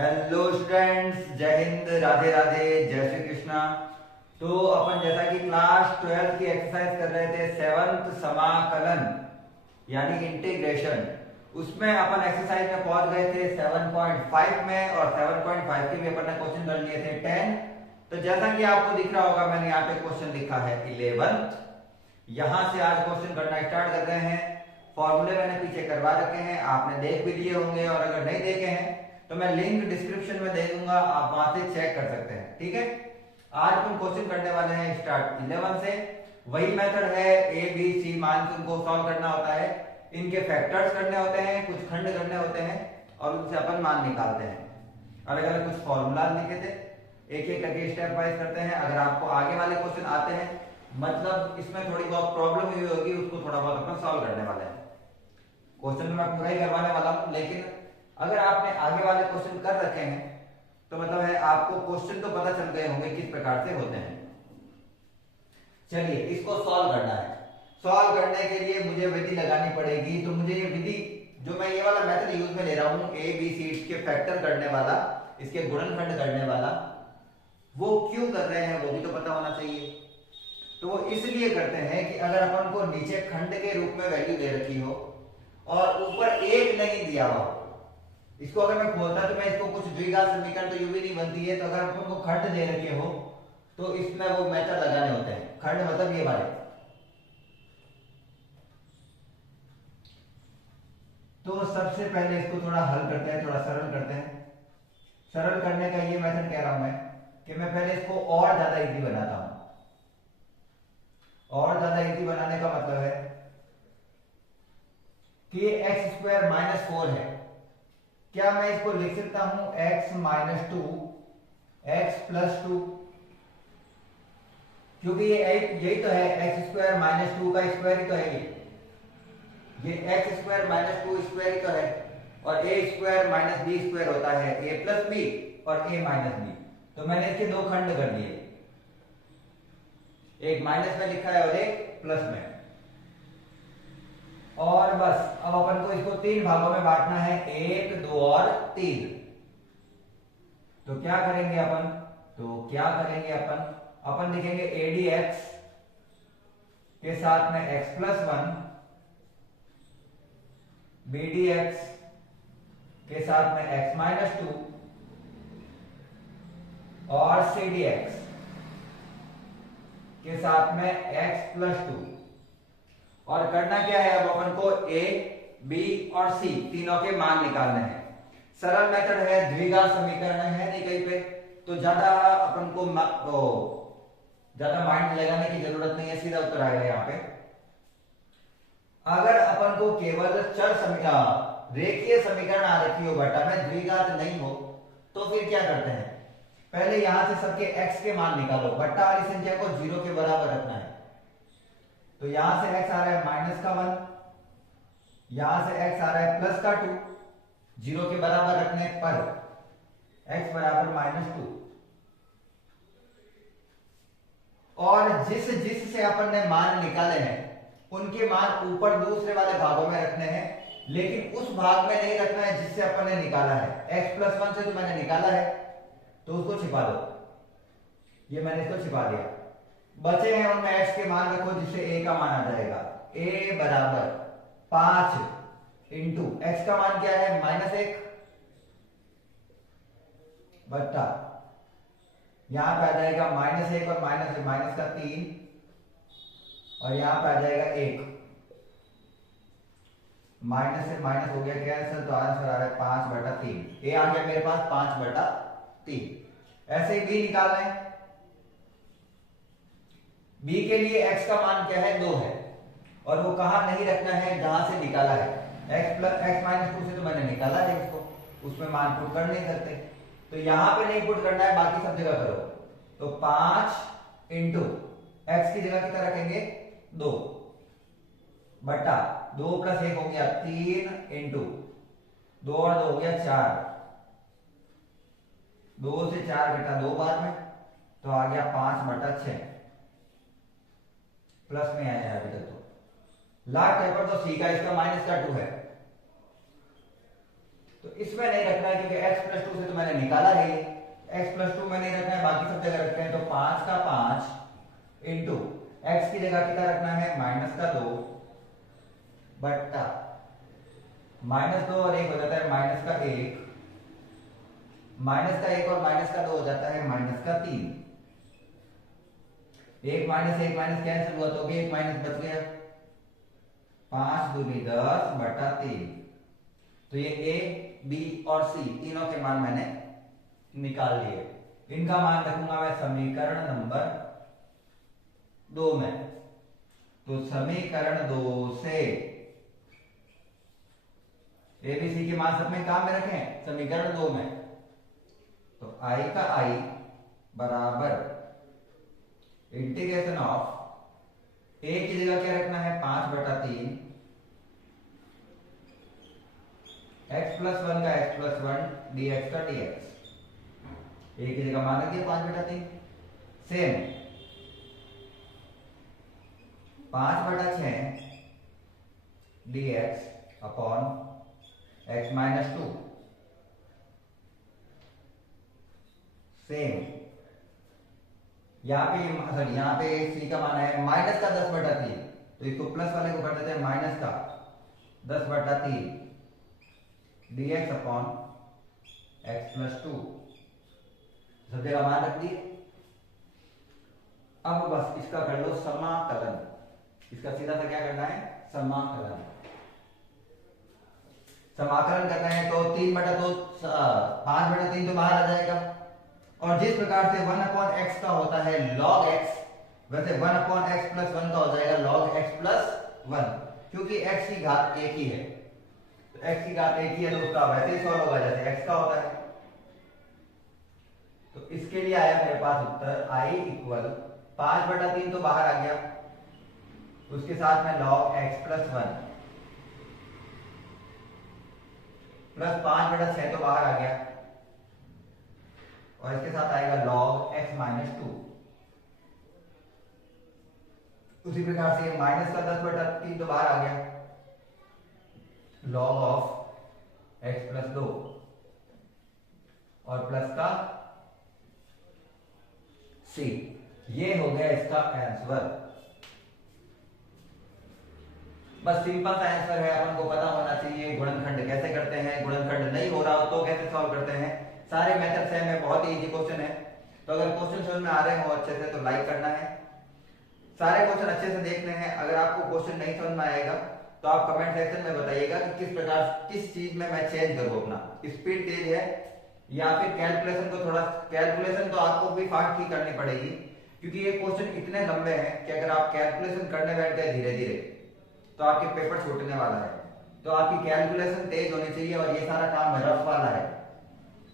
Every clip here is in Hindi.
हेलो स्टूडेंट्स, जय हिंद, राधे राधे, जय श्री कृष्णा। तो अपन जैसा कि क्लास 12 की एक्सरसाइज कर रहे थे, सेवंथ समाकलन यानी इंटीग्रेशन, उसमें अपन एक्सरसाइज में पहुंच गए थे 7.5 में, और 7.5 के भी अपन ने क्वेश्चन कर लिए थे 10। तो जैसा कि आपको दिख रहा होगा, मैंने यहाँ पे क्वेश्चन लिखा है 11th। यहां से आज क्वेश्चन करना स्टार्ट कर रहे हैं। फॉर्मूले मैंने पीछे करवा रखे हैं, आपने देख भी लिए होंगे, और अगर नहीं देखे हैं तो मैं लिंक डिस्क्रिप्शन में दे दूंगा, आप वहां से चेक कर सकते हैं। ठीक है, आज हम क्वेश्चन करने वाले हैं स्टार्ट 11 से। वही मेथड है, ए बी सी मान से उनको सॉल्व करना होता है, इनके फैक्टर्स करने होते हैं, कुछ खंड करने होते हैं, और उनसे अपन मान निकालते हैं। अलग अलग कुछ फॉर्मूला लिखे थे, एक एक करके स्टेप वाइज करते हैं। अगर आपको आगे वाले क्वेश्चन आते हैं, मतलब इसमें थोड़ी बहुत प्रॉब्लम हुई होगी, उसको थोड़ा बहुत अपन सॉल्व करने वाले हैं। क्वेश्चन मैं पूरा ही करवाने वाला हूं, लेकिन अगर आपने आगे वाले क्वेश्चन कर रखे हैं तो मतलब है आपको क्वेश्चन तो पता चल गए होंगे किस प्रकार से होते हैं। चलिए, इसको सॉल्व करना है। सॉल्व करने के लिए मुझे विधि लगानी पड़ेगी। तो मुझे ये विधि, जो मैं ये वाला मेथड यूज में ले रहा हूं, ए बी सी के फैक्टर करने वाला, इसके गुणनखंड करने वाला, वो क्यों कर रहे हैं वो भी तो पता होना चाहिए। तो वो इसलिए करते हैं कि अगर अपन को नीचे खंड के रूप में वैल्यू दे रखी हो और ऊपर एक नहीं दिया हुआ, इसको अगर मैं खोलता तो मैं इसको कुछ द्विघात समीकरण तो यूं भी नहीं बनती है। तो अगर अपन को खंड दे रखे हो तो इसमें वो मेथड लगाने होते हैं। खंड मतलब ये वाले। तो सबसे पहले इसको थोड़ा हल करते हैं, थोड़ा सरल करते हैं। सरल करने का ये मेथड कह रहा हूं मैं कि मैं पहले इसको और ज्यादा इजी बनाता हूं। और ज्यादा इजी बनाने का मतलब है कि ये एक्स स्क्वायर माइनस 4 है। क्या मैं इसको लिख सकता हूं x माइनस 2 x प्लस 2, क्योंकि ये यही तो है, एक्स स्क्वायर माइनस 2 का स्क्वायर ही तो है ये एक्स स्क्वायर माइनस 2 स्क्वायर ही तो है। और ए स्क्वायर माइनस बी स्क्वायर होता है ए प्लस बी और ए माइनस बी। तो मैंने इसके दो खंड कर दिए, एक माइनस में लिखा है और एक प्लस में। और बस अब अपन को इसको तीन भागों में बांटना है, 1 2 और 3। तो क्या करेंगे अपन, अपन लिखेंगे ADX के साथ में x प्लस 1, BDX के साथ में x माइनस 2 और CDX के साथ में x प्लस 2। और करना क्या है, अब अपन को a, b और c तीनों के मान निकालने हैं। सरल मेथड है, द्विघात समीकरण है नहीं कहीं पे, तो ज्यादा अपन को ज्यादा माइंड लगाने की जरूरत नहीं है, सीधा उत्तर आएगा यहाँ पे। अगर अपन को केवल चर समीकरण, रेखीय समीकरण आ रखी हो बटा में, द्विघात नहीं हो, तो फिर क्या करते हैं, पहले यहां से सबके x के मान निकालो। बट्टा वाली संख्या को 0 के बराबर रखना है। तो यहां से x आ रहा है माइनस का 1, यहां से x आ रहा है प्लस का 2, 0 के बराबर रखने पर x बराबर माइनस 2। और जिस जिस से अपन ने मान निकाले हैं उनके मान ऊपर दूसरे वाले भागों में रखने हैं, लेकिन उस भाग में नहीं रखना है जिससे अपन ने निकाला है। x प्लस 1 से तो मैंने निकाला है, तो उसको छिपा दो। ये मैंने इसको छिपा दिया। बचे हैं उनमें x के मान रखो जिससे a का मान आ जाएगा। a बराबर 5 इंटू x का मान क्या है, माइनस 1, बट्टा यहां पे आ जाएगा माइनस 1 और माइनस का 3, और यहां पे आ जाएगा 1। माइनस से माइनस हो गया कैंसिल, तो आंसर आ रहा है 5/3। a आ गया मेरे पास 5/3। ऐसे ही b निकालना है। b के लिए x का मान क्या है, 2 है, और वो कहां नहीं रखना है, जहां से निकाला है। x माइनस 2 से तो मैंने निकाला है इसको, उसमें मान पुट कर नहीं सकते, तो यहां पे नहीं पुट करना है, बाकी सब जगह करो। तो 5 इंटू एक्स की जगह कितना रखेंगे, 2, बटा 2 प्लस 1 हो गया 3 इंटू 2 और 2 हो गया 4, 2 से 4 घटा 2 बार में, तो आ गया 5/6। प्लस में आया अभी तक। तो लास्ट पेपर तो सी का, इसका माइनस का 2 है। तो इसमें नहीं रखना है क्योंकि x प्लस 2 से तो मैंने निकाला है, ये x प्लस 2 में नहीं रखना है, बाकी सब जगह रखते हैं। तो 5 का 5 इंटू x की जगह कितना रखना है, माइनस का 2 बट्टा माइनस 2 और 1 हो जाता है माइनस का 1, माइनस का 1 और माइनस का 2 हो जाता है माइनस का 3। एक माइनस कैंसिल हुआ तो भी एक माइनस बच गया, 5 दूनी 10 बटा 3। तो ये ए बी और सी तीनों के मान मैंने निकाल लिए। इनका मान रखूंगा मैं समीकरण नंबर 2 में। तो समीकरण 2 से ए बी सी के मान सब में कहां में रखें, समीकरण 2 में। तो आई का आई बराबर इंटीग्रेशन ऑफ ए की जगह क्या रखना है, 5 बटा 3 x प्लस 1 का x प्लस 1 dx का dx, ए की जगह मान रख दिया 5 बटा 3। सेम 5 बटा 6 dx upon x minus 2। Same यहाँ पे सी का मान है माइनस का 10 बटा 3, तो इसको प्लस वाले को कर देते हैं माइनस का 10 बटा 3 dx अपॉन x प्लस 2, सब जगह मान रख दिए। अब बस इसका कर लो समाकलन, इसका सीधा सा क्या करना है, समाकलन। समाकलन करना है तो 3 बटा 2 5 बटा 3 तो बाहर आ जाएगा, और जिस प्रकार से 1 अपॉन x का होता है log x, वैसे 1 अपॉन x प्लस 1 का हो जाएगा log x प्लस 1, क्योंकि x की घात एक ही है। तो x की घात एक ही है तो उसका वैसे ही सॉल्व होगा जैसे x का होता है। तो इसके लिए आया मेरे पास उत्तर I इक्वल 5 बटा 3 तो बाहर आ गया, उसके साथ में log x प्लस 1 प्लस 5 बटा 6 तो बाहर आ गया, और इसके साथ आएगा log x माइनस 2। उसी प्रकार से माइनस का 10 बटा 3 तो बाहर आ गया, log ऑफ x प्लस 2 और प्लस का c। ये हो गया इसका आंसर। बस सिंपल सा आंसर है, अपन को पता होना चाहिए गुणनखंड कैसे करते हैं, गुणनखंड नहीं हो रहा हो तो कैसे सॉल्व करते हैं। सारे मेथड सेम है, बहुत ही इजी क्वेश्चन है। तो अगर क्वेश्चन समझ में आ रहे हो अच्छे से तो लाइक करना है, सारे क्वेश्चन अच्छे से देखने हैं। अगर आपको क्वेश्चन नहीं समझ में आएगा तो आप कमेंट सेक्शन में बताइएगा कि किस प्रकार किस चीज में मैं चेंज करूं, अपना स्पीड तेज है या फिर कैलकुलेशन को थोड़ा, कैलकुलेशन तो आपको भी फास्ट ही करनी पड़ेगी क्योंकि ये क्वेश्चन इतने लंबे हैं कि अगर आप कैलकुलेशन करने बैठ गए धीरे धीरे तो आपके पेपर छूटने वाला है। तो आपकी कैलकुलेशन तेज होनी चाहिए, और ये सारा काम रफ वाला है,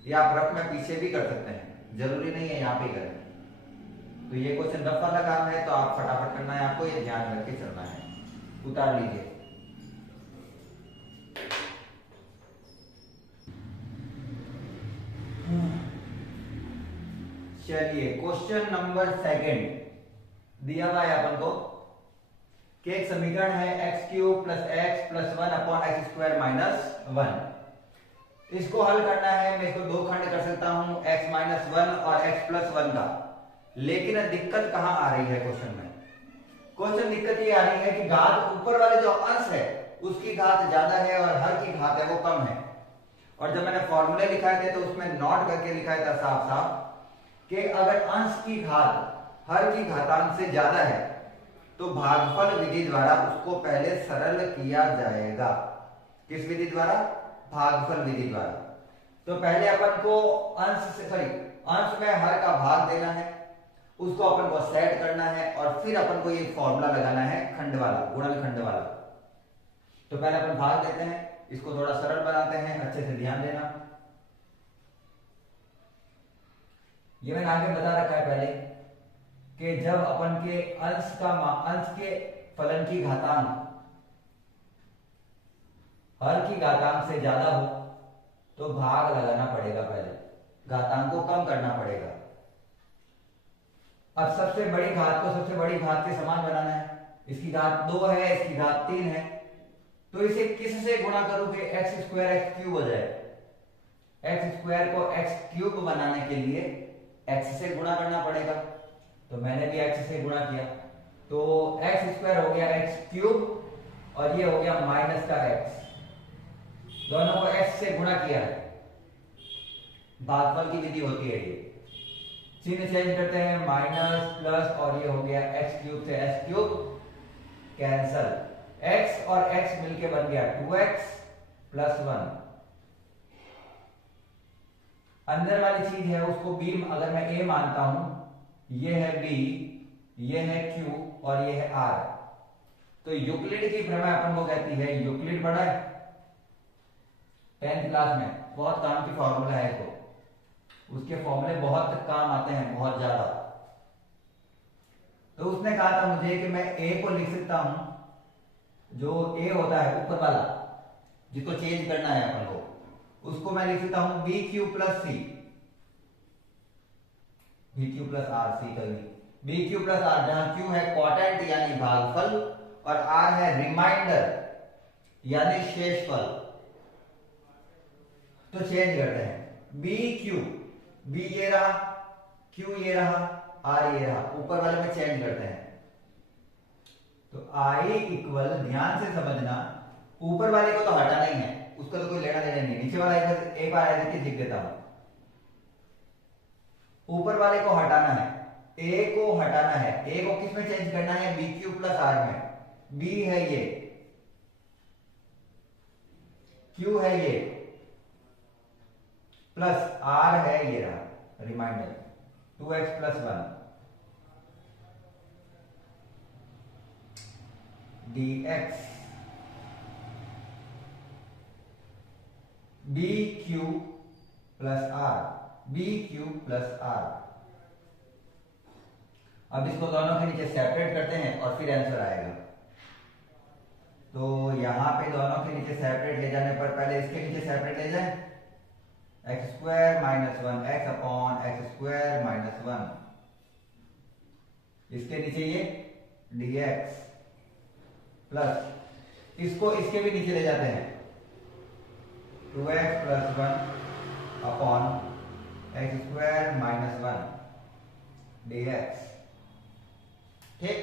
ये आप रफ में पीछे भी कर सकते हैं, जरूरी नहीं है यहाँ पे करें। तो ये क्वेश्चन रफ वाला काम है तो आप फटाफट करना है, आपको ये ध्यान रख के चलना है। उतार लीजिए। चलिए क्वेश्चन नंबर 2 दिया हुआ है अपन को कि एक समीकरण है x cube plus x plus 1 upon x square minus 1। इसको हल करना है, मैं इसको दो खंड कर सकता हूं x माइनस 1 और x प्लस 1 का। लेकिन दिक्कत कहां आ रही है क्वेश्चन में, क्वेश्चन दिक्कत ये आ रही है कि घात ऊपर वाले जो अंश है उसकी घात ज्यादा है और हर की घात है वो कम है। और जब मैंने फॉर्मूले लिखाए थे तो उसमें नोट करके लिखाया था साफ साफ कि अगर अंश की घात हर की घातांक से ज्यादा है तो भागफल विधि द्वारा उसको पहले सरल किया जाएगा। किस विधि द्वारा, भागफल विधि द्वारा। तो पहले अपन को अंश में हर का भाग देना है, उसको अपन को सेट करना है और फिर अपन को ये फॉर्मूला लगाना है खंड वाला, गुणनखंड वाला। तो पहले अपन भाग देते हैं, इसको थोड़ा सरल बनाते हैं, अच्छे से ध्यान देना। ये मैंने आगे बता रखा है पहले कि जब अपन के अंश के फलन की घातांक हर की घातांक से ज्यादा हो तो भाग लगाना पड़ेगा, पहले घातांक को कम करना पड़ेगा। अब सबसे बड़ी घात को सबसे बड़ी घात के समान बनाना है। इसकी घात 2 है, इसकी घात 3 है, तो इसे किस से गुणा करूं कि एक्स स्क्वायर एक्स क्यूब हो जाए। एक्स स्क्वायर को एक्स क्यूब बनाने के लिए एक्स से गुणा करना पड़ेगा, तो मैंने भी एक्स से गुणा किया, तो एक्स स्क्वायर हो गया एक्स क्यूब और ये हो गया माइनस का एक्स, दोनों को एक्स से गुणा किया है, भागफल की विधि होती है ये। चिन्ह चेंज करते हैं, माइनस प्लस और ये हो गया एक्स क्यूब से एक्स क्यूब कैंसल, x और x मिलके बन गया 2x प्लस 1। अंदर वाली चीज है उसको b अगर मैं a मानता हूं, ये है b, ये है q और ये है r, तो यूक्लिड की प्रमेय अपन को कहती है, यूक्लिड पढ़ा है 10th क्लास में, बहुत काम की फॉर्मूला है इसको, उसके फॉर्मूले बहुत काम आते हैं, बहुत ज्यादा। तो उसने कहा था मुझे कि मैं a को लिख सकता हूं, जो a होता है ऊपर वाला जिसको चेंज करना है अपन को, उसको मैं लिख सकता हूं B Q plus C, B Q plus R, C कभी बी क्यू प्लस आर, जहां क्यू है क्वाड्रेंट यानी भागफल और आर है रिमाइंडर यानी शेषफल। तो चेंज करते हैं, बी क्यू, बी ये रहा, क्यू ये रहा, आर ये रहा, ऊपर वाले में चेंज करते हैं। तो आई इक्वल, ध्यान से समझना, ऊपर वाले को तो हटाना ही है, उसका तो कोई लेना देना नहीं, नीचे वाला एक बार ऐसे लिख देता हूं, ऊपर वाले को हटाना है, ए को हटाना है, ए को किस में चेंज करना है, बी क्यू प्लस आर में, बी है ये, क्यू है ये, प्लस आर है ये रहा remainder 2x plus 1 dx B Q plus R, B Q plus R. अब इसको दोनों के नीचे सेपरेट करते हैं और फिर आंसर आएगा। तो यहां पे दोनों के नीचे सेपरेट ले जाने पर पहले इसके नीचे सेपरेट ले जाए, x square minus 1 x upon x square minus 1, इसके नीचे ये dx प्लस इसको इसके भी नीचे ले जाते हैं 2x plus 1 upon x square minus 1 dx। ठीक,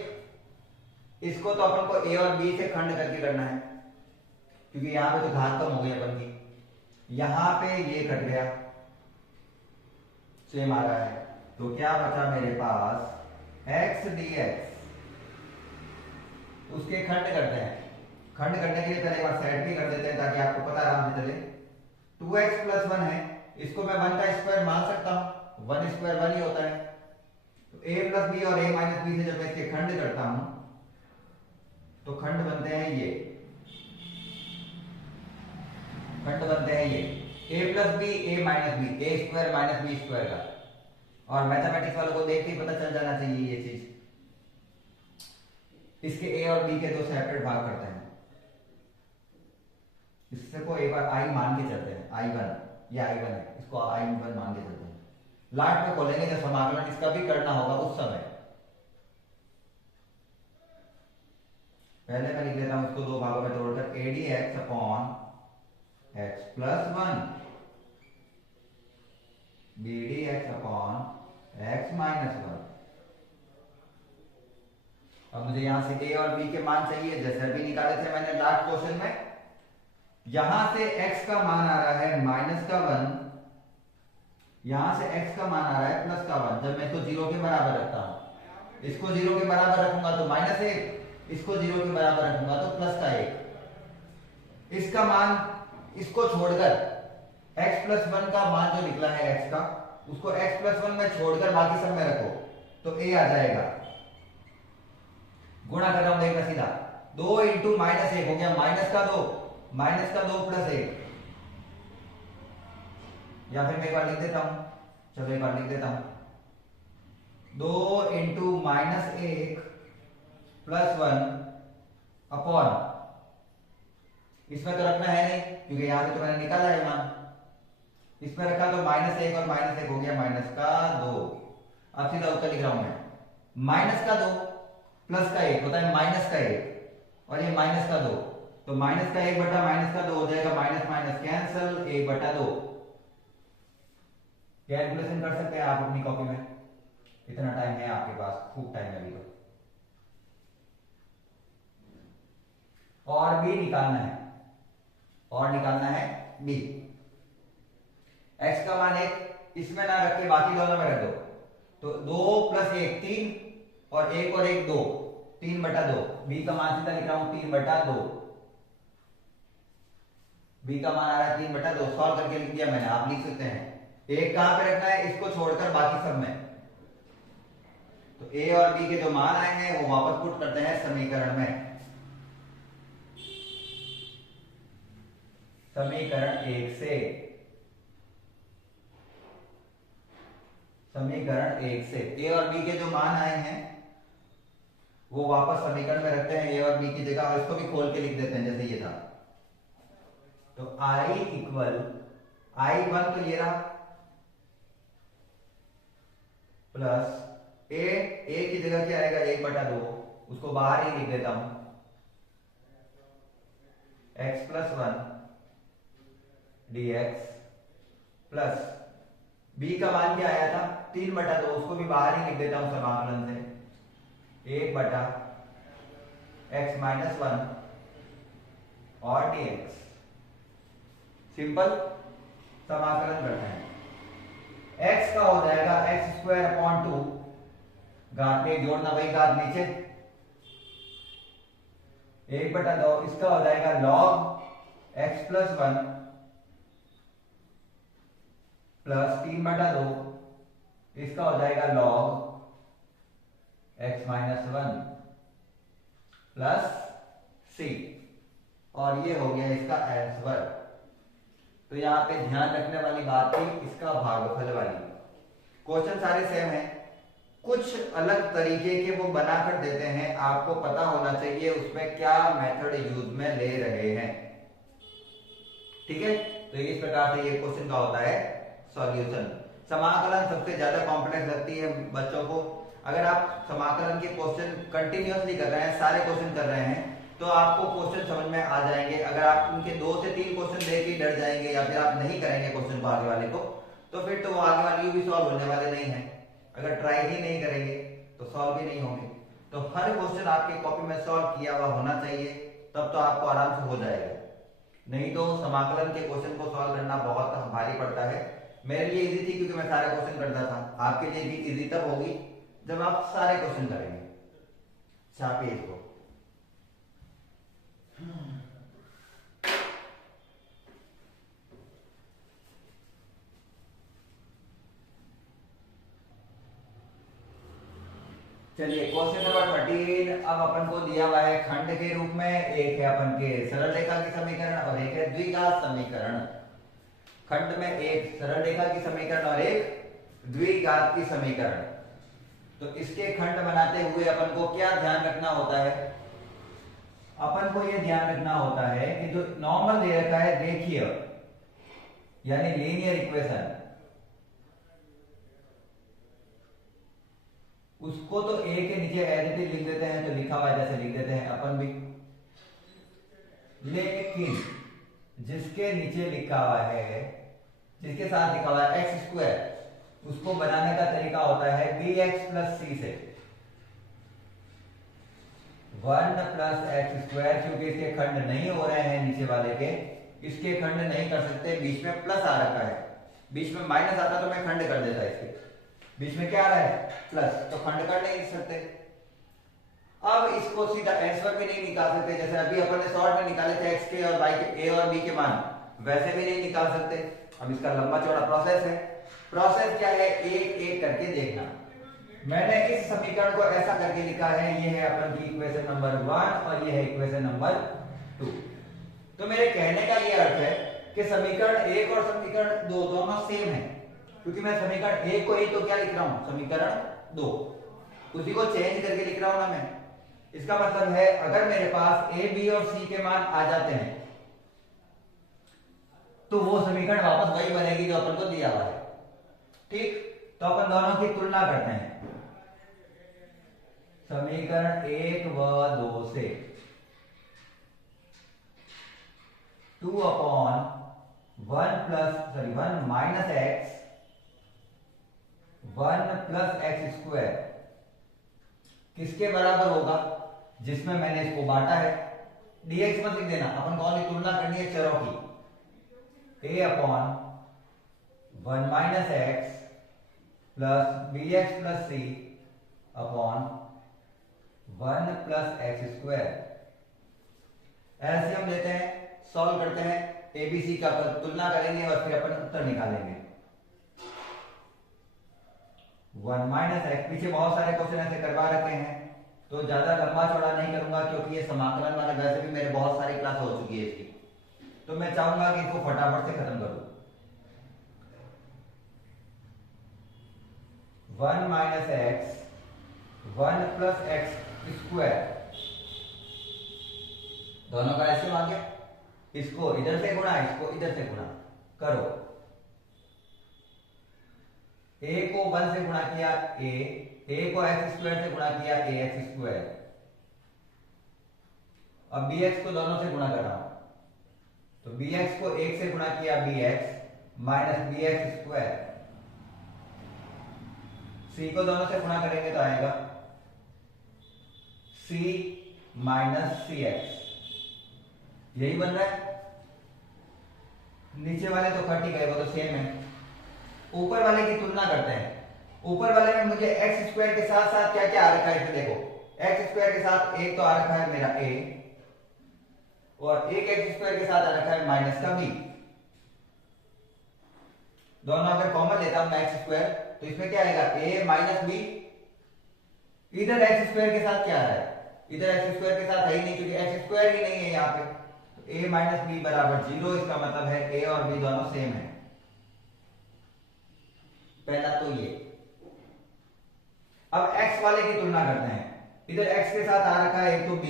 इसको तो अपन को a और b से खंड करके करना है, क्योंकि यहां पे तो घात कम हो गई अपन की, यहां पे ये कट गया, सेम आ रहा है, तो क्या बचा मेरे पास x dx, उसके खंड करते हैं, खंड करने के लिए पहले एक बार सेट भी कर देते हैं ताकि आपको पता आराम से चले। 2x प्लस 1 है, इसको मैं 1 का स्क्वायर मान सकता हूं, 1 स्क्वायर 1 ही होता है, तो a प्लस बी और a माइनस बी से जब मैं इसके खंड करता हूं तो खंड बनते हैं ये, खंड बनते हैं ये a plus B a minus B, a square minus B square का, और मैथमेटिक्स वालों को देख के पता चल जाना चाहिए ये चीज। इसके a और b के दो सेपरेट भाग करते हैं, इससे को एक बार i मान के चलते हैं, i1 ये i1 है, इसको i1 मान के चलते हैं, लास्ट में खोलेंगे जब समाकलन इसका भी करना होगा उस समय। पहले मैं लिख लेता हूं इसको दो भागों में तोड़कर, a dx upon x plus 1 b dx upon x minus 1। अब मुझे यहां से a और b के मान चाहिए, जैसे अभी निकाले थे मैंने लास्ट क्वेश्चन में, यहां से x का मान आ रहा है माइनस का 1, यहां से x का मान आ रहा है प्लस का 1। जब मैं इसको 0 के बराबर रखता हूं, इसको 0 के बराबर रखूंगा तो माइनस 1, इसको 0 के बराबर रखूंगा तो प्लस का 1। इसका मान, इसको छोड़कर x प्लस 1 का मान जो निकला है x का, उसको x प्लस 1 में छोड़कर बाकी सब में रखो तो a आ जाएगा। गुणा कर रहा हूं देखना सीधा, 2 इंटू माइनस 1 हो गया माइनस का 2, माइनस का 2 प्लस 1, या फिर मैं एक बार लिख देता हूं, चलो एक बार लिख देता हूं, 2 इंटू माइनस 1 प्लस 1 अपॉन, इसमें तो रखना है नहीं क्योंकि यहां से तो मैंने निकाला है मान, इसमें रखा तो माइनस 1 और माइनस 1 हो गया माइनस का 2। अब सीधा उत्तर लिख रहा हूं मैं, माइनस का 2 प्लस का 1 होता है माइनस का 1 और ये माइनस का 2, तो माइनस का 1 बटा माइनस का 2 हो जाएगा, माइनस माइनस कैंसल, 1 बटा 2, कैलकुलेशन कर सकते हैं आप अपनी कॉपी में, इतना टाइम है आपके पास, खूब टाइम है अभी तो। और बी निकालना है, और निकालना है बी। एक्स का मान 1 इसमें ना रख के बाकी दोनों में रख दो, तो 2 + 1 3, और 1 और 1 2, 3/2। बी का मान सीधा लिख रहा हूं 3/2। बी का मान आ रहा है 3/2, सॉल्व करके लिख दिया मैंने, आप लिख सकते हैं। एक कहां पे रखना है, इसको छोड़कर बाकी सब में। तो ए और बी के जो मान आए हैं वो वापस पुट करते हैं समीकरण में। समीकरण 1 से, समीकरण 1 से ए और बी के जो मान आए हैं वो वापस समीकरण में रखते हैं, ए और बी की जगह, और इसको भी खोल के लिख देते हैं जैसे ये था। तो I इक्वल I1 तो ये रहा, प्लस ए की जगह क्या आएगा 1/2, उसको बाहर ही लिख देता हूं, x + 1 dx, प्लस b का मान क्या आया था 3/2, उसको भी बाहर ही लिख देता हूं समाकलन से, 1/x - 1 और dx। सिंपल समाकलन करते हैं। x का हो जाएगा x²/2, घात में जोड़ना, वही घात नीचे, 1/2। इसका हो जाएगा log x + 1 प्लस 3/2, इसका हो जाएगा log x - 1 प्लस c, और ये हो गया इसका आंसर। तो यहाँ पे ध्यान रखने वाली बात थी इसका भागफल वाली। क्वेश्चन सारे सेम है, कुछ अलग तरीके के वो बनाकर देते हैं, आपको पता होना चाहिए उसमें क्या मेथड यूज में ले रहे हैं। ठीक है, तो इस प्रकार से ये क्वेश्चन का होता है सॉल्यूशन। समाकलन सबसे ज्यादा कॉम्प्लेक्स लगती है बच्चों को। अगर आप समाकलन के क्वेश्चन कंटिन्यूअसली कर रहे हैं, सारे क्वेश्चन कर रहे हैं, तो आपको क्वेश्चन समझ में आ जाएंगे। अगर आप उनके 2 से 3 क्वेश्चन देख के डर जाएंगे या फिर आप नहीं करेंगे क्वेश्चन को आगे वाले को, तो फिर तो वो आगे वाले भी सॉल्व होने वाले नहीं है। अगर ट्राई ही नहीं करेंगे तो सॉल्व भी नहीं होंगे। तो हर क्वेश्चन आपकी कॉपी में सॉल्व किया हुआ होना चाहिए, तब तो आपको आराम से हो जाएगा। नहीं तो समाकलन के क्वेश्चन को सॉल्व करना बहुत भारी पड़ता है। मेरे लिए इजी थी क्योंकि मैं सारे क्वेश्चन करता था, आपके लिए भी इजी तब होगी जब आप सारे क्वेश्चन करेंगे। छापिए इसको। चलिए क्वेश्चन नंबर 13। अब अपन को दिया हुआ है खंड के रूप में, एक है अपन के सरल रेखा की समीकरण और एक है द्विघात समीकरण। खंड में एक सरल रेखा की समीकरण और एक द्विघात की समीकरण। तो इसके खंड बनाते हुए अपन को क्या ध्यान रखना होता है, अपन को यह ध्यान रखना होता है कि जो नॉर्मल दे रखा है रेखीय यानी लीनियर इक्वेशन, उसको तो ए के नीचे एज इट इज लिख देते हैं, तो लिखा हुआ जैसे लिख देते हैं अपन भी। लेकिन जिसके नीचे लिखा हुआ है, जिसके साथ लिखा हुआ है x², उसको बनाने का तरीका होता है bx + c से। 1 + x², क्योंकि इसके खंड नहीं हो रहे हैं नीचे वाले के, इसके खंड नहीं कर सकते। बीच में प्लस आ रखा है, बीच में माइनस आता तो मैं खंड कर देता, इसके बीच में क्या आ रहा है प्लस, तो खंड कर नहीं सकते। अब इसको सीधा एस पर भी नहीं निकाल सकते, जैसे अभी अपन ने शॉर्ट में निकाले थे एक्स के और वाई के, ए और बी के मान, वैसे भी नहीं निकाल सकते। अब इसका लंबा चौड़ा प्रोसेस है। प्रोसेस क्या है, एक एक करके देखना। मैंने इस समीकरण को ऐसा करके लिखा है, ये है अपन की इक्वेशन नंबर 1 और ये है इक्वेशन नंबर 2। तो मेरे कहने का ये अर्थ है कि समीकरण 1 और समीकरण 2 दोनों सेम है, क्योंकि मैं समीकरण 1 को ही तो क्या लिख रहा हूं, समीकरण 2, उसी को चेंज करके लिख रहा हूं ना मैं। इसका मतलब है अगर मेरे पास ए, बी और सी के मान आ जाते हैं तो वो समीकरण वापस वही बनेगी जो अपन को दिया हुआ है। ठीक, तो अपन दोनों की तुलना करते हैं। समीकरण 1 व 2 से 2/1 - x 1+x² किसके बराबर होगा? जिसमें मैंने इसको बांटा है। dx मत लिख देना, अपन कौन सी तुलना करनी है? चरों की। a/1 - x plus bx plus c upon 1+x²। LCM लेते हैं, सॉल्व करते हैं, एबीसी का तुलना करेंगे और फिर अपन उत्तर निकालेंगे। 1 - x, पीछे बहुत सारे क्वेश्चन ऐसे करवा रखे हैं तो ज्यादा लंबा चौड़ा नहीं करूंगा क्योंकि ये समाकलन वाला वैसे भी मेरे बहुत सारी क्लास हो चुकी है इसकी, तो मैं चाहूंगा कि इसको फटाफट से खत्म करूं। 1 - x 1+x², दोनों का एलसीएम आ गया। इसको इधर से गुणा, इसको इधर से गुणा करो। a को 1 से गुणा किया a को x² से गुणा किया ax²। अब bx को दोनों से गुणा कर रहा हूं, तो bx को 1 से गुणा किया bx माइनस bx²। c को दोनों से गुणा करेंगे तो आएगा c माइनस cx। यही बन रहा है। नीचे वाले तो कट ही गए, वो तो सेम है। ऊपर वाले की तुलना करते हैं। ऊपर वाले में मुझे x² के साथ साथ क्या क्या आ रखा है इसमें देखो। x² के साथ एक तो आ रखा है मेरा a और एक x² के साथ आ रखा है माइनस का b। दोनों अगर कॉमन लेता हूं मैं x² तो इसमें क्या आएगा a माइनस b। इधर x² के साथ क्या आ रहा है? इधर x² के साथ है ही नहीं क्योंकि x² ही नहीं है यहाँ पे। तो a माइनस b बराबर 0। इसका मतलब है a और b दोनों सेम है। पहला तो ये। अब x वाले की तुलना करते हैं। इधर x के साथ आ रखा है एक तो b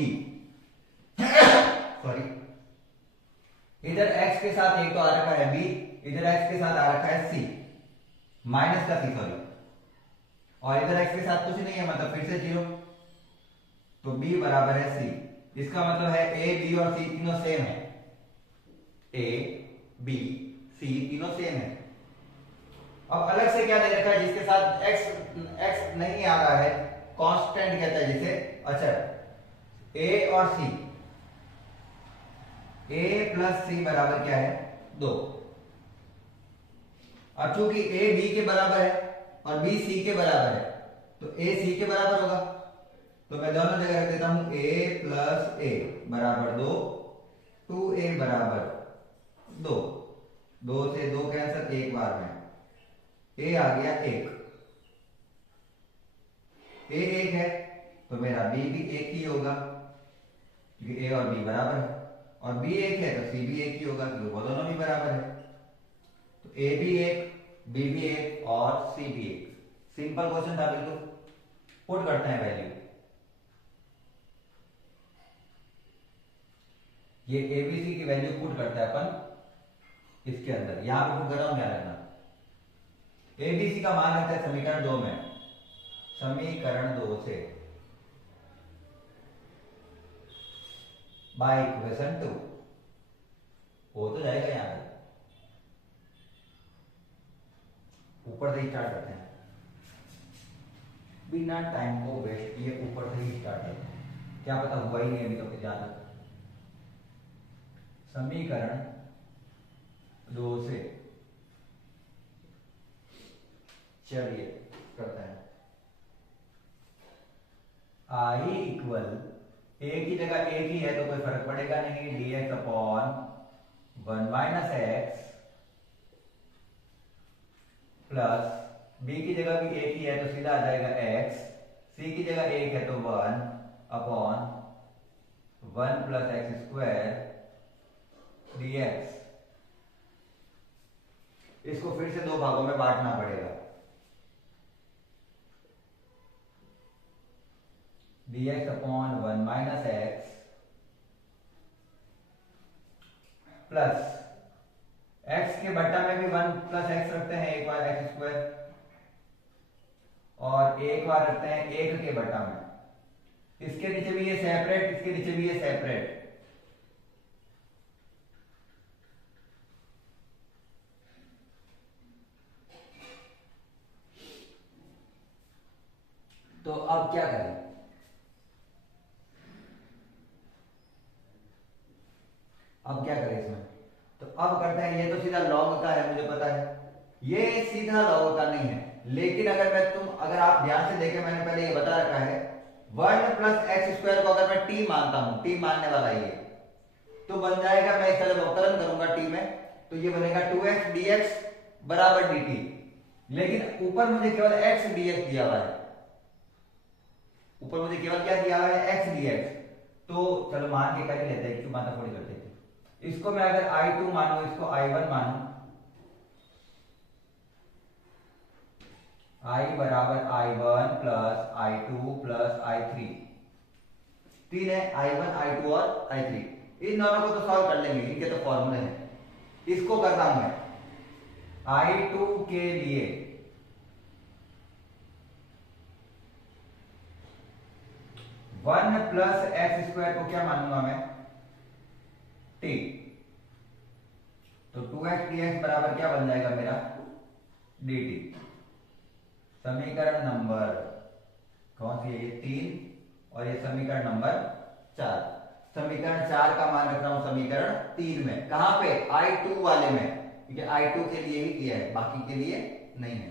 सॉरी, इधर x के साथ एक तो आ रखा है b, इधर x के साथ आ रखा है c माइनस का c सॉरी, और इधर x के साथ कुछ नहीं है मतलब फिर से 0। तो b बराबर है c। इसका मतलब है a b और c तीनों सेम है। a b c तीनों सेम है। अब अलग से क्या दे रखा है जिसके साथ x नहीं आ रहा है? कांस्टेंट कहता है जिसे, अचर। a और c, a प्लस c बराबर क्या है? 2। अब चूंकि a b के बराबर है और b c के बराबर है तो a c के बराबर होगा। तो मैं दोनों जगह रख देता हूं a प्लस a बराबर 2, 2a बराबर 2। 2 से 2 कैंसिल, एक बार में a आ गया 1। a 1 है तो मेरा b भी 1 ही होगा क्योंकि a और b बराबर है, और b 1 है तो c भी 1 ही होगा क्योंकि वो दोनों भी बराबर है। तो a भी 1, b भी 1 और c भी 1। सिंपल क्वेश्चन था बिल्कुल। पुट करते हैं वैल्यू। ये एबीसी की वैल्यू पुट करते हैं अपन इसके अंदर। यहां पे पुट कर रहा हूं, ध्यान रखना। एबीसी का मान रखते हैं समीकरण 2 में। समीकरण 2 से बाय इक्वेशन 2 हो तो जाएगा। यहां पे ऊपर से ही स्टार्ट करते हैं, बिना टाइम को वेस्ट किए ऊपर से ही स्टार्ट करते हैं। क्या पता हुआ ही नहीं अभी तो ज्यादा। समीकरण 2 से चलिए करते हैं। आई इक्वल, ए की जगह एक ही है तो कोई फर्क पड़ेगा नहीं, dx upon 1 minus x plus b की जगह भी एक ही है तो सीधा आ जाएगा x, c की जगह एक है तो 1 अपॉन 1 प्लस x² dx। इसको फिर से 2 भागों में बांटना पड़ेगा। dx upon 1 minus x plus x के बट्टा में भी 1 प्लस एक्स रखते हैं एक बार x² और एक बार रखते हैं 1 के बट्टा में। इसके नीचे भी ये सेपरेट, इसके नीचे भी ये सेपरेट। तो अब क्या करें, अब क्या करें इसमें, तो अब करते हैं, ये तो सीधा लॉग का है मुझे पता है, ये सीधा लॉग का नहीं है, लेकिन अगर आप ध्यान से देखें, मैंने पहले ये बता रखा है 1 प्लस एक्स स्क्वायर को अगर मैं टी मानता हूं, टी मानने वाला ये, तो बन जाएगा, मैं इसका जब अवकलन करूंगा टी में, तो ये बनेगा 2x dx बराबर dt, लेकिन ऊपर मुझे केवल x dx दिया हुआ है, ऊपर मुझे केवल क्या दिया हुआ है, x dx, तो चलो मान के कर ही लेते हैं, क्यों मानना थोड़ी करते हैं, इसको मैं अगर I2 मानू, इसको I1 मानू, I बराबर I1 plus I2 plus I3, तीन है I1 I2 और I3, इन दोनों को तो सॉल्व कर लेंगे, इनके तो फॉर्मूले हैं, इसको करता हूं मैं I2 के लिए वन प्लस एक्स स्क्वायर को क्या मानूंगा मैं, टी, तो 2x dx बराबर क्या बन जाएगा मेरा, dt। समीकरण नंबर कौन सी है, ये 3, और ये समीकरण नंबर 4, समीकरण 4 का मान रख रहा हूं समीकरण 3 में, कहां पे, I2 वाले में, क्योंकि I2 के लिए ही किया है, बाकी के लिए नहीं है,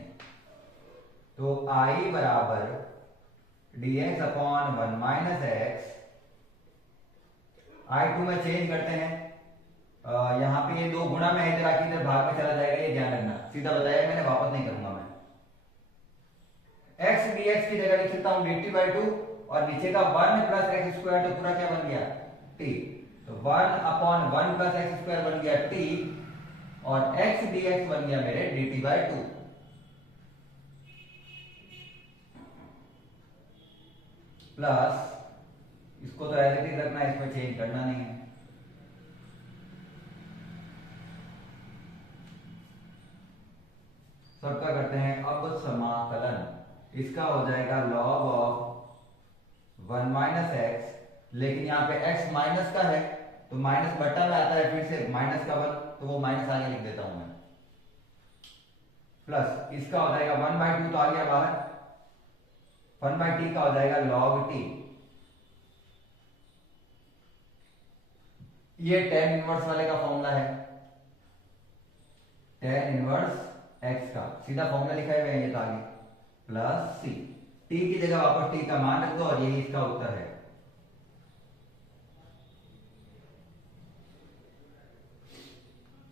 तो I बराबर dx upon 1 minus x, I2 में चेंज करते हैं, यहां पे ये 2 गुणा में है, जरा कि इधर भाग में चला जाएगा, ये ध्यान रखना, सीधा बताया मैंने, वापस नहीं करूंगा मैं, x dx की जगह लिख सकता हूं dt बाई 2, और नीचे का 1 प्लस एक्स स्क्वायर, तो पूरा क्या बन गया, t, तो 1 अपॉन 1 प्लस एक्स स्क्वायर बन गया t, और x dx बन गया मेरे dt बाई 2, प्लस इसको तो एज इट इज रखना है, इसमें चेंज करना नहीं है, सबका करते हैं अब समाकलन, इसका हो जाएगा log ऑफ 1 माइनस एक्स, लेकिन यहाँ पे x माइनस का है, तो माइनस बट्टा में आता है, फिर से माइनस का 1, तो वो माइनस आगे लिख देता हूं मैं, प्लस इसका हो जाएगा 1/2, तो आ गया बाहर, 1/t का हो जाएगा log t, ये tan इनवर्स वाले का फॉर्मूला है, tan इनवर्स x का सीधा फॉर्मूला लिखा है ये, तो आगे प्लस c, t की जगह वापस t का मान रख दो, और यही इसका उत्तर है,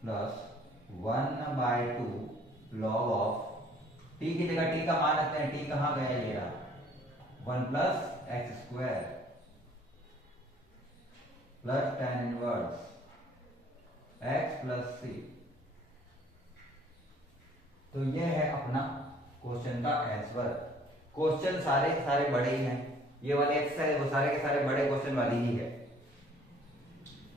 प्लस 1/2 log ऑफ, t की जगह t का मान रखते हैं, t कहां गया, ये रहा 1 plus x square plus tan inverse x plus c, तो ये है अपना क्वेश्चन का आंसर। क्वेश्चन सारे के सारे बड़े ही हैं, ये वाले एक्सरसाइज वो सारे के सारे बड़े क्वेश्चन वाली ही है,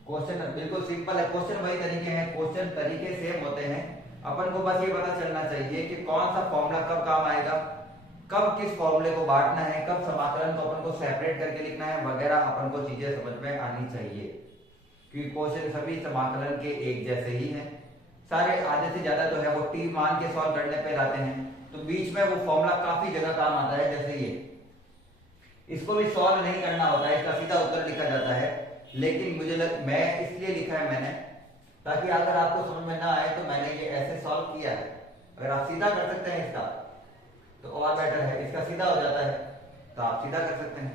क्वेश्चन बिल्कुल सिंपल है, क्वेश्चन वही तरीके हैं, क्वेश्चन तरीके सेम होते हैं, अपन को बस ये पता चलना चाहिए कि कौन सा फॉर्मूला कब काम आएगा, कब किस फॉर्मूले को बांटना है, कब समाकलन को अपन को सेपरेट करके लिखना है वगैरह, अपन को चीजें समझ में आनी चाहिए, क्योंकि क्वेश्चन सभी समाकलन के एक जैसे ही हैं, सारे आधे से ज्यादा जो है वो टी मान के सॉल्व करने पे आते हैं, तो बीच में वो फॉर्मूला काफी जगह काम आता है, जैसे ये, इसको भी सॉल्व नहीं करना होता है, इसका सीधा उत्तर लिखा जाता है, लेकिन मैं इसलिए लिखा है मैंने, ताकि अगर आपको समझ में ना आए तो मैंने ये ऐसे सॉल्व किया है, अगर आप सीधा कर सकते हैं इसका तो और बेटर है, इसका सीधा हो जाता है तो आप सीधा कर सकते हैं,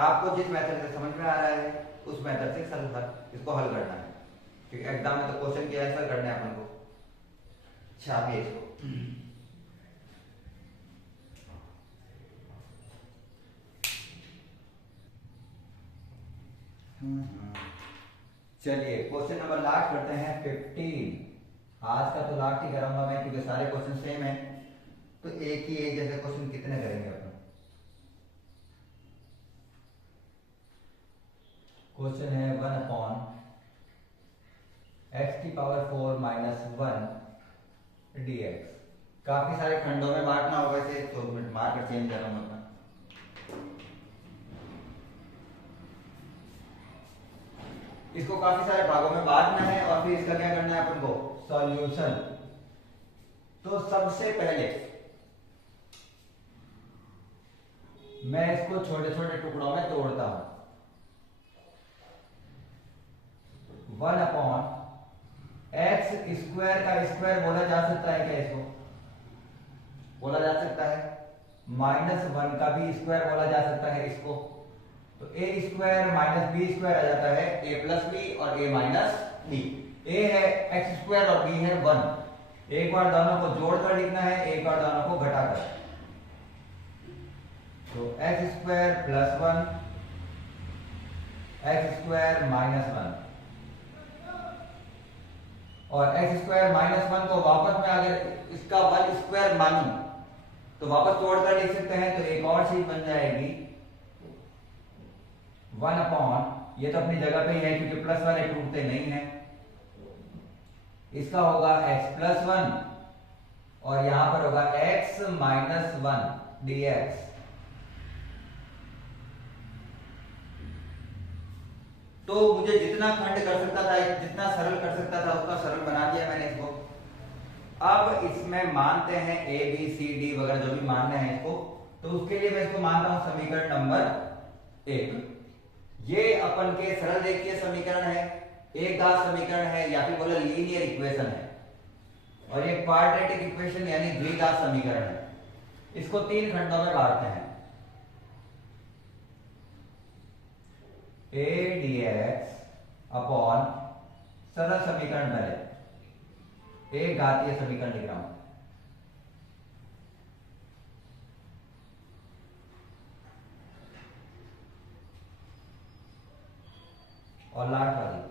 आपको जिस मेथड से समझ में आ रहा है उस मेथड से इसको हल करना है, क्योंकि एग्जाम में तो क्वेश्चन के आंसर करने हैं अपन को। छापिए इसको, चलिए क्वेश्चन नंबर लास्ट करते हैं 15। आज का तो लास्ट ही करूंगा मैं, क्योंकि सारे क्वेश्चन सेम है, तो एक ही एक जैसे क्वेश्चन कितने करेंगे अपन। क्वेश्चन है 1 अपॉन x की पावर 4 माइनस 1 dx, काफी सारे खंडों में बांटना होगा इसे, तो मिनट मार्कर चेंज कर रहा हूं मैं, इसको काफी सारे भागों में बांटना है और फिर इसका क्या करना है अपन को, सॉल्यूशन। तो सबसे पहले मैं इसको छोटे छोटे टुकड़ों में तोड़ता हूं। 1/x² का स्क्वायर बोला जा सकता है क्या? इसको बोला जा सकता है। -1 का भी स्क्वायर बोला जा सकता है इसको। तो a² -b² आ जाता है a+b और a - b। a है x² और b है 1। एक बार दोनों को जोड़कर लिखना है, एक बार दोनों को घटाकर। तो x² + 1 x² - 1 और x² - 1 को वापस में अगर इसका 1² मानूं तो वापस तोड़कर लिख सकते हैं। तो एक और चीज बन जाएगी 1/, ये तो अपनी जगह पे ही है क्योंकि प्लस वाले टूटते नहीं है। इसका होगा x + 1 और यहां पर होगा x - 1 dx। तो मुझे जितना खंड कर सकता था, जितना सरल कर सकता था उतना सरल बना दिया मैंने इसको। अब इसमें मानते हैं a b c d वगैरह जो भी मानने हैं इसको। तो उसके लिए मैं इसको मानता हूं समीकरण नंबर 1। ये अपन के सरल रेखीय समीकरण है, एक घात समीकरण है या फिर बोले लीनियर इक्वेशन है। और ये क्वाड्रेटिक इक्वेशन यानी द्विघात समीकरण है। इसको 3 खंडों में बांटते हैं। a dx अपॉन सरल समीकरण पहले एक घातीय समीकरण लिख रहा हूं। और लास्ट वाली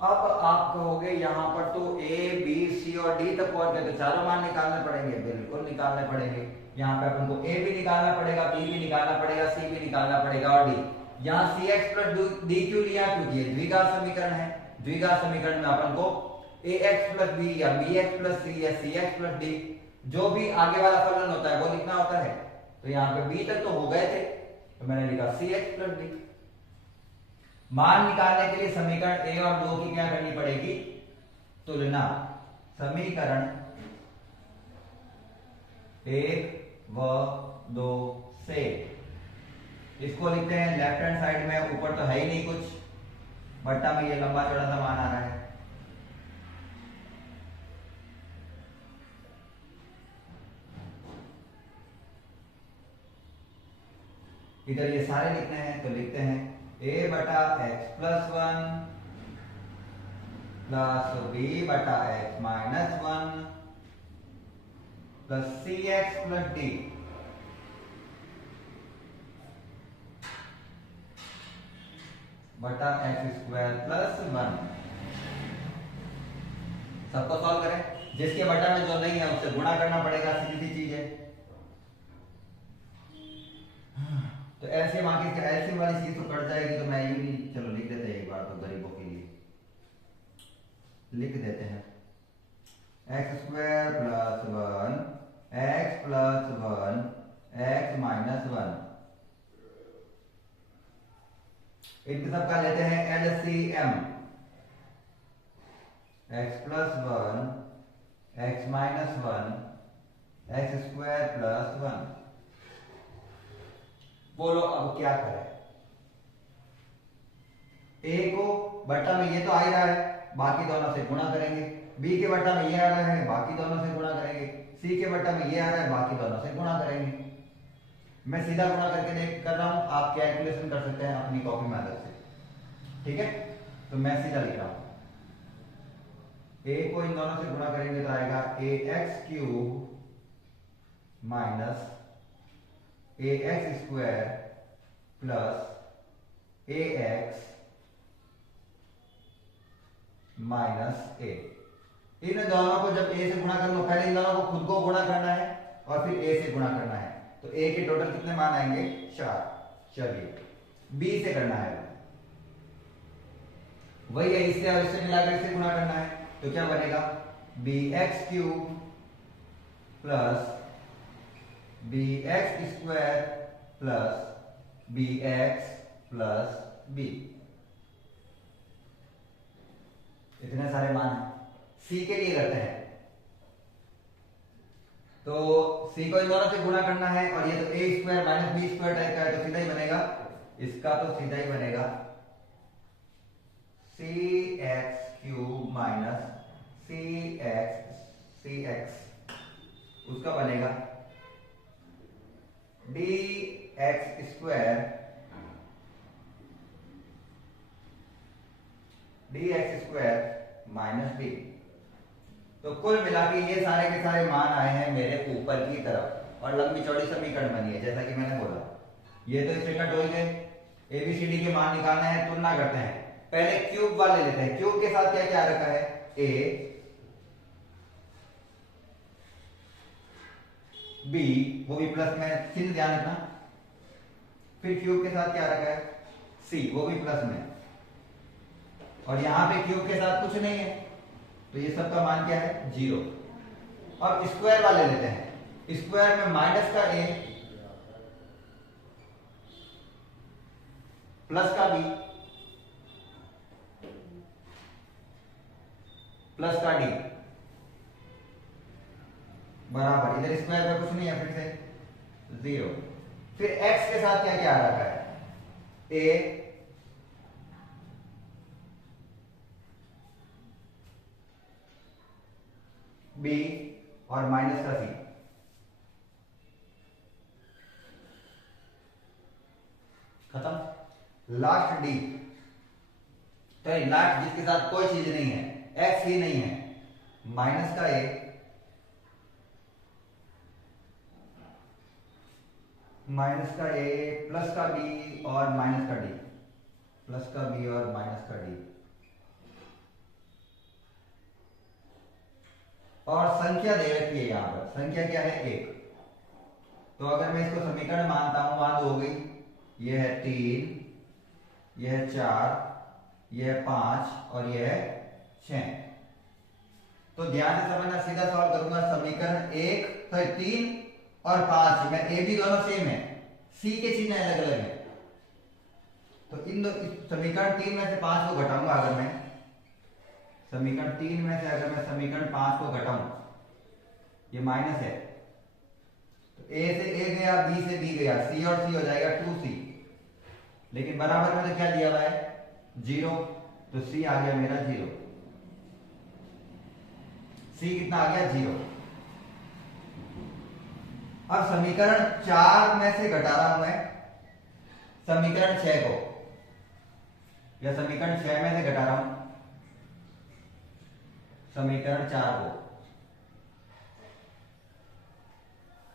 अब आप कहोगे यहां पर तो a b c और d तक पहुंच गए तो चारों मान निकालने पड़ेंगे। बिल्कुल निकालने पड़ेंगे। यहां पे अपन को a भी निकालना पड़ेगा, b भी निकालना पड़ेगा, c भी निकालना पड़ेगा और d। यहां cx + d क्यों लिया? क्योंकि ये द्विघात समीकरण है। द्विघात समीकरण में अपन को ax + b या bx + c या cx + d जो भी आगे वाला फलन होता है वो लिखना होता है। तो यहां पे b तक तो हो गए थे तो मैंने लिखा cx + d। मान निकालने के लिए समीकरण 1 और 2 की क्या करनी पड़ेगी? तुलना। समीकरण 1 व 2 से इसको लिखते हैं लेफ्ट हैंड साइड में। ऊपर तो है ही नहीं कुछ, बट्टा में ये लंबा चौड़ा सा मान आ रहा है। इधर ये सारे लिखने हैं तो लिखते हैं a/x + 1 plus b/x - 1 plus cx + d बटा x² + 1। सबको सॉल्व करें। जिसके बटा में जो नहीं है उससे गुणा करना पड़ेगा, सीधी सी चीज है। तो एलसीएम आगे एलसीएम वाली चीज तो कट जाएगी तो मैं यूं ही चलो लिख देते हैं एक बार तो गरीबों के लिए लिख देते हैं x² + 1 x + 1 x - 1। इनके सबका लेते हैं एलसीएम। x + 1 x - 1 x² + 1। बोलो अब क्या करें? a को बट्टा में ये तो आ ही रहा है, बाकी दोनों से गुणा करेंगे। b के बट्टा में ये आ रहा है, बाकी दोनों से गुणा करेंगे। c के बट्टा में ये आ रहा है, बाकी दोनों से गुणा करेंगे। मैं सीधा गुणा करके देख कर रहा हूं, आप कैलकुलेशन कर सकते हैं अपनी कॉपी मेथड से। ठीक है, तो मैं सीधा लिख रहा हूं। a को इन दोनों से गुणा करेंगे तो आएगा ax³ minus ax² plus ax minus a। इन दोनों को जब a से गुणा करूंगा, पहले इन दोनों को खुद को गुणा करना है और फिर a से गुणा करना है। तो a के टोटल कितने मान आएंगे? 4। चलिए b से करना है, वही है, इससे और इससे मिलाकर इससे गुणा करना है। तो क्या बनेगा? bx³ plus bx² plus B X plus B. इतने सारे मान हैं। सी के लिए करते हैं, तो सी को इन दोनों से गुणा करना है, और ये तो a square minus B square type का है, तो सीधा ही बनेगा, इसका तो सीधा ही बनेगा C X cube minus C X, उसका बनेगा D X square minus B. तो कुल मिला के ये सारे के सारे मान आए हैं मेरे ऊपर की तरफ, और लंबी चौड़ी समीकरण बनी है जैसा कि मैंने बोला। ये तो स्टेटमेंट हो गए, एबीसीडी के मान निकालना है, तुलना करते हैं। पहले क्यूब वाले लेते हैं। क्यूब के साथ क्या क्या रखा है, ए बी, वो भी प्लस में, चिन्ह ध्यान रखना। फिर क्यूब के साथ क्या रखा है, सी, वो भी प्लस में, और यहां पे क्यूब के साथ कुछ नहीं है, तो ये सब का मान क्या है, 0। अब स्क्वायर वाले लेते हैं। स्क्वायर में माइनस का ए प्लस का बी प्लस का डी बराबर, इधर स्क्वायर में कुछ नहीं है, फिर से 0। फिर x के साथ क्या क्या आ रखा है, a b और माइनस का c। खत्म। लास्ट डी, तो लास्ट जिसके साथ कोई चीज नहीं है, x ही नहीं है, माइनस का a प्लस का b और माइनस का d, प्लस का b और माइनस का d। और संख्या दे रखी है यहां पर, संख्या क्या है, 1। तो अगर मैं इसको समीकरण मानता हूं, मान हो गई, यह है 3, यह है 4, यह है 5 और यह है 6। तो ध्यान से समझना, सीधा सवाल करूंगा। समीकरण 1 तो 3 और 5 में ए बी दोनों सेम है, सी के चिन्ह अलग अलग है, तो इन दो समीकरण 3 में से 5 को घटाऊंगा। अगर मैं समीकरण 3 में से अगर मैं समीकरण 5 को घटाऊं, ये माइनस है, तो ए से ए गया, बी से बी गया, सी और सी हो जाएगा 2c, लेकिन बराबर में तो क्या दिया हुआ है, 0, तो सी आ गया मेरा 0। सी कितना आ गया, 0। अब समीकरण 4 में से घटा रहा हूं मैं समीकरण 6 को, या समीकरण 6 में से घटा रहा हूं समीकरण 4 को।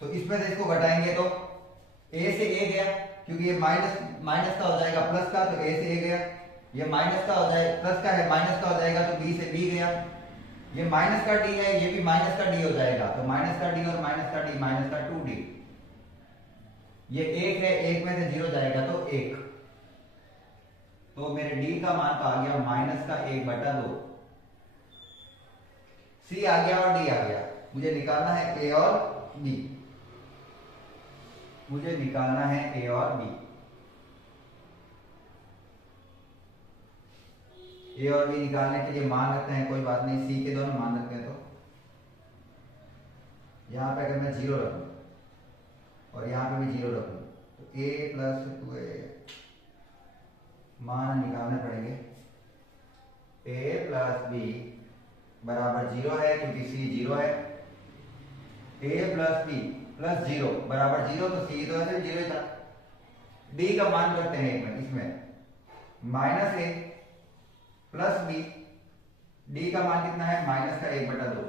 तो इसमें से इसको घटाएंगे तो a से a गया, क्योंकि ये माइनस का हो जाएगा प्लस का, तो a से a गया। ये माइनस का हो जाएगा, प्लस का है, माइनस का हो जाएगा, तो b से b गया। ये माइनस का d है, ये भी माइनस का d हो जाएगा, तो माइनस का d और माइनस का d, माइनस का 2d। ये 1 है, 1 में से 0 जाएगा तो 1, तो मेरे d का मान तो आ गया माइनस का 1/2। c आ गया और d आ गया। मुझे निकालना है a और b, मुझे निकालना है a और b। ए और बी निकालने के लिए मान रखते हैं, कोई बात नहीं, सी के दोनों मान रखते हैं। तो यहां पे अगर मैं 0 रखूं और यहां पे भी 0 रखूं, तो a प्लस 2a मान निकालने पड़ेंगे। a प्लस b बराबर 0 है, क्योंकि c 0 है। a प्लस b प्लस 0 बराबर 0, तो c तो ऐसे 0 ही था। d का मान रखते हैं इसमें minus a plus B, D का मान कितना है, माइनस का 1/2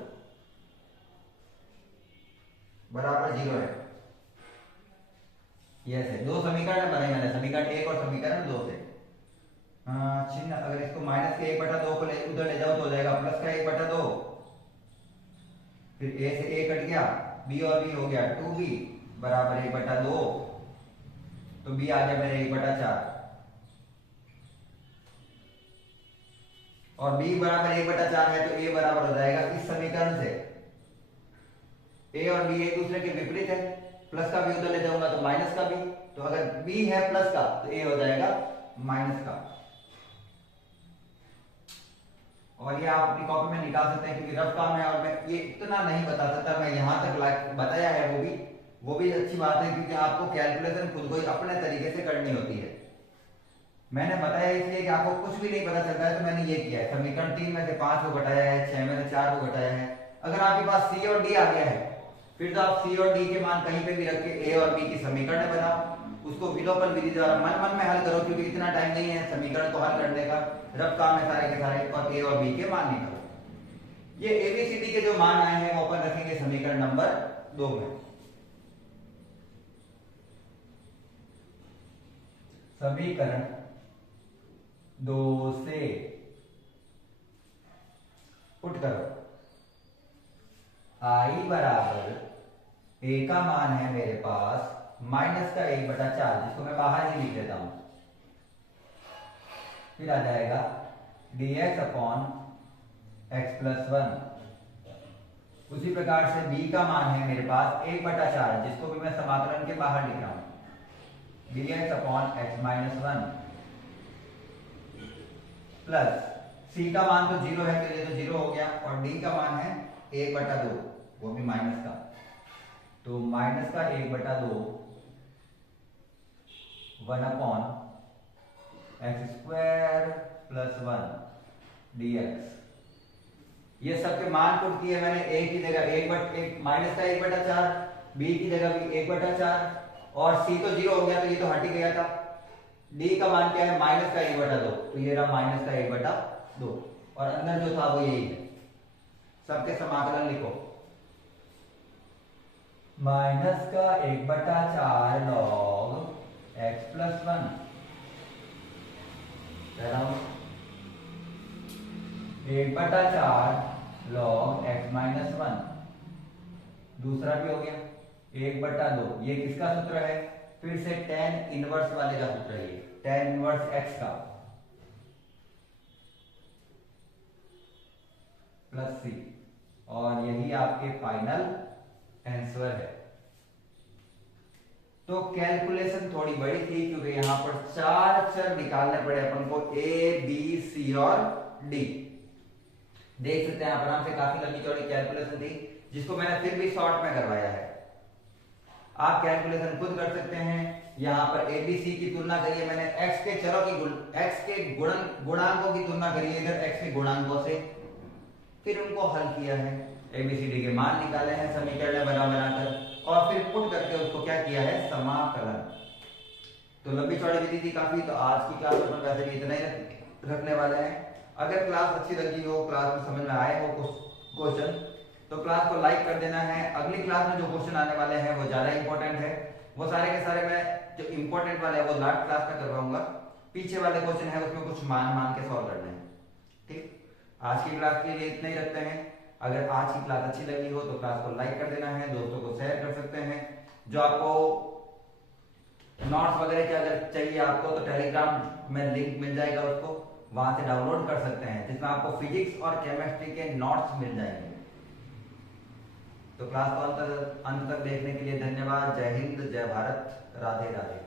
बराबर 0 है। ये से दो समीकरण बने मैंने, समीकरण 1 और समीकरण 2 से। चिन्ह अगर इसको माइनस के 1/2 को उधर ले जाओ तो हो जाएगा प्लस का 1/2, फिर a से a कट गया, b और b हो गया 2b बराबर 1/2, तो b आ गया मेरे 1/4, और b बराबर 1/4 है, तो a बराबर हो जाएगा इस समीकरण से। a और b एक दूसरे के विपरीत है, प्लस का भी उधर ले जाऊंगा तो माइनस का भी, तो अगर b है प्लस का तो a हो जाएगा माइनस का। और ये आप अपनी कॉपी में निकाल सकते हैं क्योंकि रफ काम है और मैं ये इतना नहीं बता सकता, मैं यहां तक बताया है वो भी अच्छी बात है क्योंकि आपको कैलकुलेशन खुद को ही अपने तरीके से करनी होती है। मैंने बताया इसलिए कि आपको कुछ भी नहीं पता चलता है तो मैंने ये किया है, समीकरण 3 में से 5 को घटाया है, 6 में से 4 को घटाया है। अगर आपके पास सी और डी आ गया है फिर तो आप सी और डी के मान कहीं पे भी रख के ए और बी की समीकरण बनाओ, उसको विलोपन विधि द्वारा मन में हल करो क्योंकि इतना टाइम नहीं है समीकरण को हल करने का, रफ काम है सारे के सारे, और ए और बी के मान निकालो। ये एबीसीडी के जो मान आए हैं वो अपन रखेंगे समीकरण नंबर 2 में। समीकरण 2 से पुट करो आई बराबर ए का मान है मेरे पास माइनस का 1/4 जिसको मैं बाहर ही लिख देता हूं, फिर आ जाएगा dx अपॉन x प्लस 1। उसी प्रकार से b का मान है मेरे पास 1/4 जिसको भी मैं समाकलन के बाहर लिख रहा हूं, dx upon x minus 1 plus c का मान तो 0 है मेरे लिए तो 0 हो गया और d का मान है 1/2 वो भी माइनस का, तो माइनस का 1/2 1 upon x square plus 1 dx। ये सबके मान पुट किए मैंने, a की जगह 1 माइनस का 1/4, b की जगह भी 1/4 और c तो 0 हो गया तो ये तो हट ही गया था। d का मान क्या है माइनस का 1/2 तो ये रहा माइनस का 1/2 और अंदर जो था वो यही है। सबके समाकलन लिखो, माइनस का 1/4 log x plus 1 1/4 log x minus 1, दूसरा भी हो गया 1/2। ये किसका सूत्र है, फिर से tan इनवर्स वाले का सूत्र है, tan इनवर्स x का प्लस c, और यही आपके फाइनल आंसर है। तो कैलकुलेशन थोड़ी बड़ी थी क्योंकि यहां पर 4 चर निकालने पड़े अपन को, ए बी सी और डी। देख सकते हैं आराम से काफी लंबी चौड़ी कैलकुलेशन थी जिसको मैंने फिर भी शॉर्ट में करवाया है। आप कैलकुलेशन खुद कर सकते हैं। यहां पर एबीसी की तुलना करिए मैंने एक्स के चरों की एक्स के गुणांकों की तुलना करिए इधर एक्स के गुणांकों से, फिर उनको हल किया है, एबीसीडी के मान निकाले हैं समीकरण बनाकर और फिर पुट करके उसको क्या किया है समाकलन। तो लंबी चौड़ी विधि थी काफी, तो आज की क्लास में वैसे भी इतना ही रखने वाले हैं। अगर क्लास अच्छी लगी हो, क्लास में समझ में आए हो क्वेश्चन, तो क्लास को लाइक कर देना है। अगली क्लास में जो क्वेश्चन आने वाले हैं वो ज्यादा इंपॉर्टेंट है, वो सारे के सारे मैं जो इंपॉर्टेंट वाले हैं वो लास्ट क्लास में करवाऊंगा। पीछे वाले क्वेश्चन है उसमें कुछ मान के सॉल्व करने हैं। ठीक, आज की क्लास के लिए इतना ही रखते हैं। अगर आज की क्लास अच्छी लगी हो तो क्लास को लाइक कर देना है, दोस्तों को शेयर कर सकते हैं। जो आपको नोट्स वगैरह के अगर चाहिए आपको तो टेलीग्राम में लिंक मिल जाएगा, उसको वहां से डाउनलोड कर सकते हैं जिसमें आपको फिजिक्स और केमिस्ट्री के नोट्स मिल जाएंगे। तो क्लास को अंत तक देखने के लिए धन्यवाद। जय हिंद, जय भारत, राधे राधे।